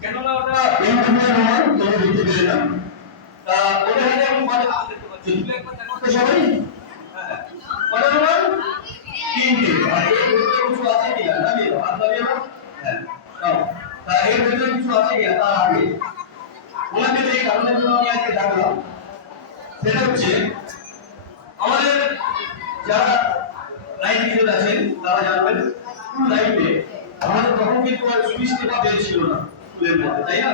কেননা ওটা এই ধরনের রোমান তোমরা দেখতে পেলে না। তা ওটা হাতে আমি কয়টা রোমান দেখতে পাচ্ছি? তুলে একবার দেখো তো সবাই। হ্যাঁ, কয়টা রোমান? তিনটে। আর এর ভিতরে কিছু আছে কিনা? নামিয়ে দাও, হাত নামিয়ে দাও। হ্যাঁ, দাও। তা এর ভিতরে কিছু আছে কিনা তার আগে ওনাকে যে কারণের জন্য আমি আজকে ডাকলাম সেটা হচ্ছে আমাদের যারা লাইফ টিচার আছেন তারা জানবেন স্কুল লাইফে আমাদের তখন কিন্তু আর সুইচ টেপা বেল ছিল না স্কুলের মধ্যে, তাই না?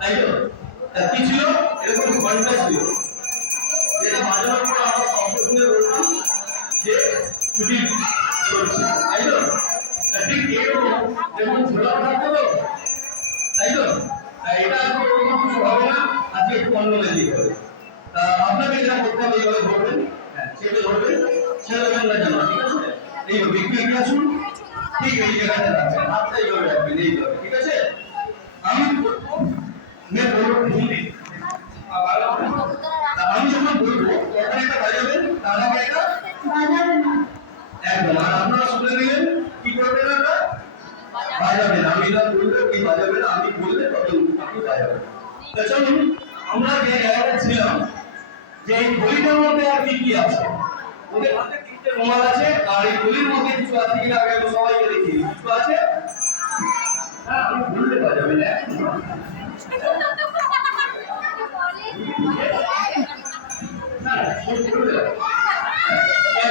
তাই তো কি ছিল? এরকম ঘন্টা ছিল যেটা বাজানোর পর আমরা শব্দ শুনে বলতাম যে ছুটি চলছে, তাই তো? ঠিক এরকম যেমন ঝোলা থাকতো তো, তাই তো? এটা কোনো কিছু হবে না, আজকে একটু অন্য লেগে হবে। আপনাকে যেটা করতে হবে এইভাবে ধরবেন, হ্যাঁ সেটা ধরবেন, ছেড়ে না জানো, ঠিক আছে? এইভাবে একটু এগিয়ে আসুন, ঠিক এই জায়গাটা রাখবেন, হাতটা এইভাবে রাখবেন, এইভাবে, ঠিক আছে? আমি বলবো मैं বলবো হিন্দি, আমি যখন বলবো তখন একটা বাজাবেন, তার আগে একটা বাজাবেন না একদম। আর আপনারা শুনে নিলেন কি করবেন? না বাজাবেন, আমি না বললে কি বাজাবেন, আমি বললে তখন আপনি বাজাবেন। তো চলুন আমরা যে জায়গাটা ছিলাম যে এই গলিটার মধ্যে আর কি কি আছে, ওদের হাতে তিনটে রুমাল আছে, আর এই গলির মধ্যে কিছু আছে কিনা আগে আমি সবাইকে দেখি কিছু আছে। হ্যাঁ আমি বলতে বাজাবেন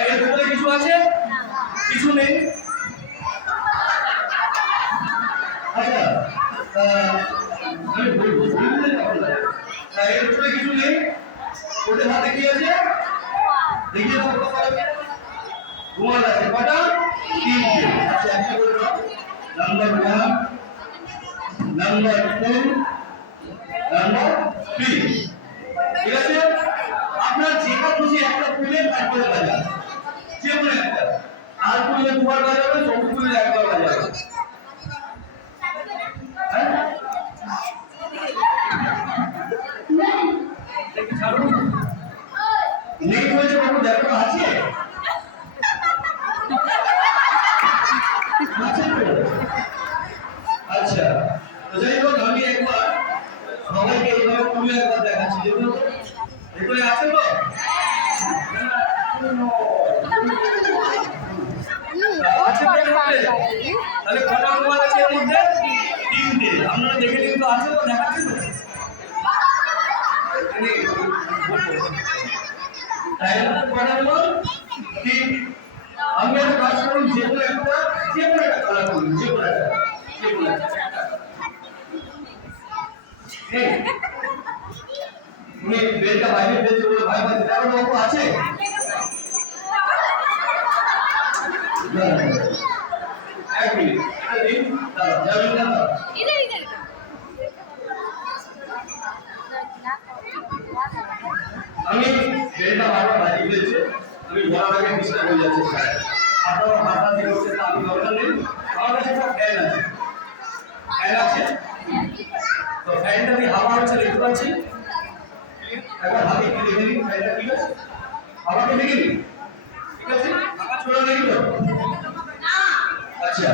এর ভিতরে কিছু আছে, কিছু নেই। আচ্ছা আমি বলবো এর ভিতরে কিছু নেই, ওদের হাতে কি আছে দেখিয়ে দাও কত আছে? রুমাল আছে কটা? তিনটে। আচ্ছা একটা করে দাও, নাম্বার 1, নাম্বার 2, নাম্বার 3, ঠিক আছে? আপনার যেটা খুশি একটা খুলে কাট করে বাজান, যে কোনো একটা, আর খুলে দুবার বাজাবেন, সব খুলে একবার বাজাবেন। নেই হয়েছে বাবু, দেখো আছে আচ্ছা তো যাই হোক আমি একবার সবাইকে এইভাবে খুলে একবার দেখাচ্ছি, দেখুন এগুলো আছে তো? আছে তাহলে কটা রুমাল আছে এর মধ্যে? তিনটে। আপনারা দেখে নিন তো, আছে তো? দেখাচ্ছি তো? তাই না? কটা রুমাল? তিনটে। আমি একটা কাজ করুন, যে কোনো একটা কালার করুন, যে কোনো একটা তুমি বেলটা বাইরে বেলতে বলে ভাই ভাই দেখো তো বাবু আছে? এক মিনিট এটা দিন, দাঁড়াও যাবেন না, আমি বেলটা বারবার বাজিয়ে দিয়েছি, আমি বলার আগে ডিস্টার্ব হয়ে যাচ্ছে স্যার, আপনার হাতটা দিয়ে হচ্ছে তা আমি দরকার নেই। আমার কাছে একটা ফ্যান আছে, ফ্যান আছে তো ফ্যানটা দিয়ে হাওয়া হচ্ছে দেখতে পাচ্ছি, একবার হাতে একটু দেখে নিন ফ্যানটা ঠিক আছে? হাওয়াটা দেখে নিন, ঠিক আছে? হাওয়া ছোড়া নেই তো? আচ্ছা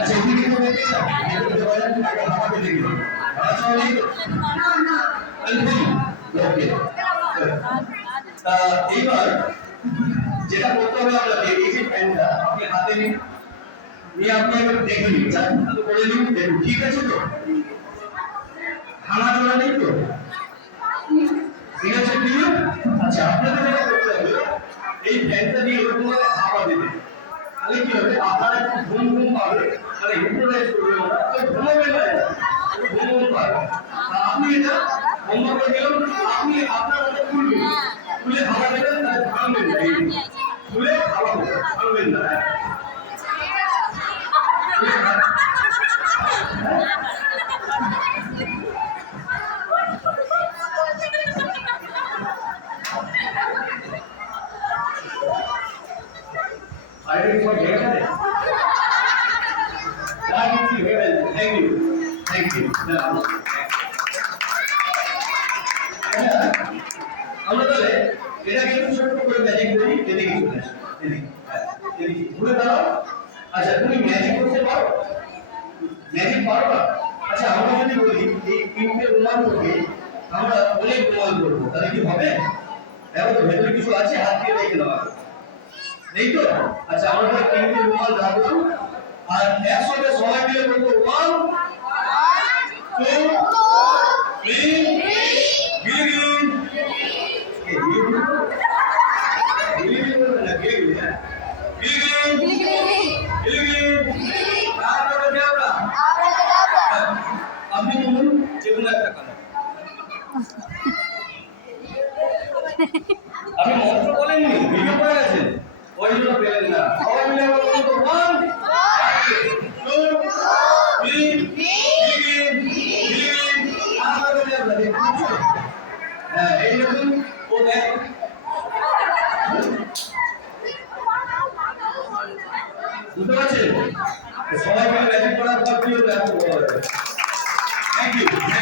আচ্ছা এদিকে তো দেখতে চান, এদিকে তো বলেন আগে হাওয়াটা দেখে নিন, হাওয়া ছোড়া নেই তো? না ওকে। এইবার যেটা করতে হবে আপনাকে, এই যে ফ্যানটা আপনি হাতে নিন, নিয়ে আপনি একবার দেখে নিন, চারটা তো করে নিন, দেখুন ঠিক আছে তো? হাওয়া ছোড়া নেই তো? ঠিক আছে ক্লিয়ার? আচ্ছা আপনাদের যেটা করতে হবে এই ফ্যানটা দিয়ে এরকম ভাবে হাওয়া দিতে, তাহলে কি হবে আপনারা একটু ঘুম ঘুম পাবে, মানে হিপনোটাইজ করবে ওরা, তো ঘুমাবে না, ঘুম ঘুম পাবে। আপনি এটা বন্ধ করে দিলেন, আপনি আপনার হাতে খুলবেন, খুলে হাওয়া দেবেন, তাহলে ভাঙবেন না, খুলে হাওয়া দেবেন, ভাঙবেন না। I didn't forget it. Thank you. Thank you. আমরা তাহলে এটাকে একটু ছোট করে ম্যাজিক করি, এদিকে চলে আসো, এদিকে ঘুরে দাঁড়াও। আচ্ছা তুমি ম্যাজিক করতে পারো? ম্যাজিক পারো না? আচ্ছা আচ্ছা আমরা যদি বলি এই তিনটে রুমাল থেকে আমরা অনেক রুমাল করবো তাহলে কি হবে? দেখো তো ভেতরে কিছু আছে, হাত দিয়ে দেখে নেওয়া নেই তো। আচ্ছা আমরা তিনটে রুমাল রাখলাম আর একসাথে সবাই মিলে বলবো 1 2 3 গিরিগিরি আপনি বলুন যে কোনো একটা কালার। আপনি মন্ত্র বলেননি, ভিডিও করে গেছেন, ওই জন্য পেলেন না। সবাই মিলে বলুন 1 2 3 হ্যাঁ এই দেখুন ও দেখ বুঝতে পারছেন? সবাই মিলে ম্যাজিক করার পর কি হবে? Thank you.